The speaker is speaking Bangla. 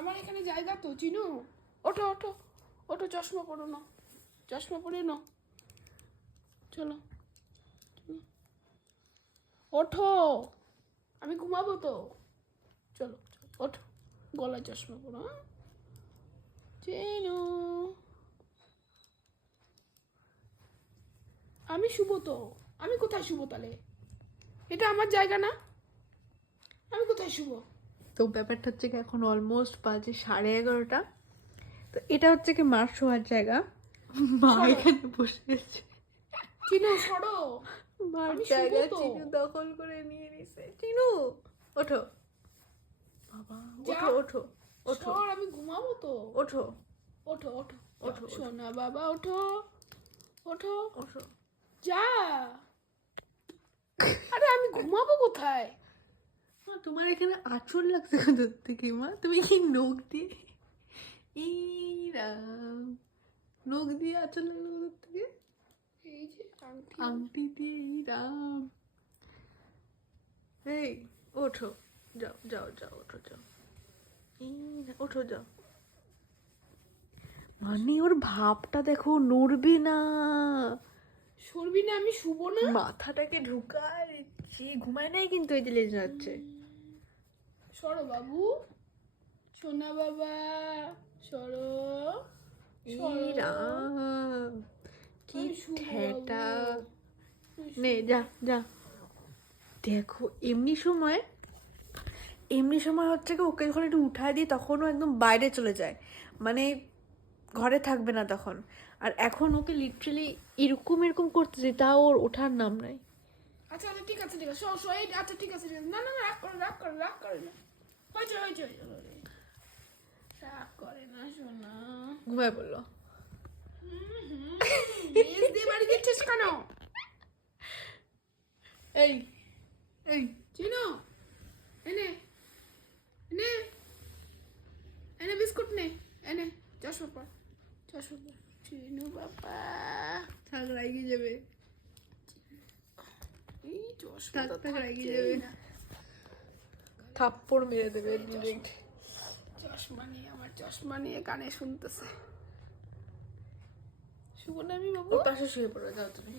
আমার এখানে জায়গা তো, চিনু? ওঠো ওঠো। ওঠো, চশমা পরো না। চশমা পরে নাও। চলো। ওঠো। আমি ঘুমাবো তো। চলো ওঠো। গলায় চশমা পরো হ্যাঁ? চিনু। আমি শুভ তো। আমি কোথায় শুভ তাহলে? এটা আমার জায়গা না? আমি কোথায় শুভ ব্যাপারটা হচ্ছে কি এখন অলমোস্ট বাজে সাড়ে এগারোটা। তো এটা হচ্ছে কি মার শোয়ার জায়গা। মা এখানে বসে আছে। চিনু সরো। মার আমি জায়গা চিনু দখল করে নিয়ে নিছে। চিনু ওঠো। বাবা ওঠো ওঠো ওঠো। আমি ঘুমাবো তো। ওঠো। ওঠো ওঠো। ওঠো। সোনা বাবা ওঠো। ওঠো। ওঠো। যা। আরে আমি ঘুমাবো কোথায়? তোমার এখানে আঁচল লাগছে কোথার থেকে মা। তুমি কি নখ দিয়ে? এই রাম। নখ দিয়ে আঁচল লাগল কোথার থেকে? এই যে আংটি। দিয়ে এই রাম। এই ওঠো। যাও যাও যাও ওঠো যাও। ওঠো যাও। মানে ওর ভাবটা দেখো নড়বে না। সরবি না আমি শুবো না। মাথাটাকে ঢুকায় ঘুমায় নাই কিন্তু এই যে লেজ যাচ্ছে সরো বাবু। সোনা বাবা সরো। কি ঠেটা। নে যা যা। দেখো এমনি সময় এমনি সময় হচ্ছে কি ওকে যখন একটু উঠায় দিই তখনও একদম বাইরে চলে যায়। মানে ঘরে থাকবে না তখন। আর এখন ওকে লিটারালি এরকম এরকম করতেছি তাও ওর ওঠার নাম নাই। আচ্ছা আচ্ছা ঠিক আছে ঠিক আছে। আচ্ছা ঠিক আছে ঠিক আছে। না না না রাগ করে রাগ করে রাগ করে না। রাগ ঘুমায় পড়ল। কেন? এই এই। চিনো? এনে এনে এনে বিস্কুট নে এনে চশমা পর চশমা পর চিনু বাবা। থাক রাগিয়ে যাবে। এই চশমা তো থাক, থাকছেই যাবে। থাপ্পড় মেরে দেবে ডিরেক্ট চশমা নিয়ে আমার চশমা নিয়ে কানে শুনতেছে। শুভ নামি বাবু পাশে শুয়ে পড়ে যাও তুমি।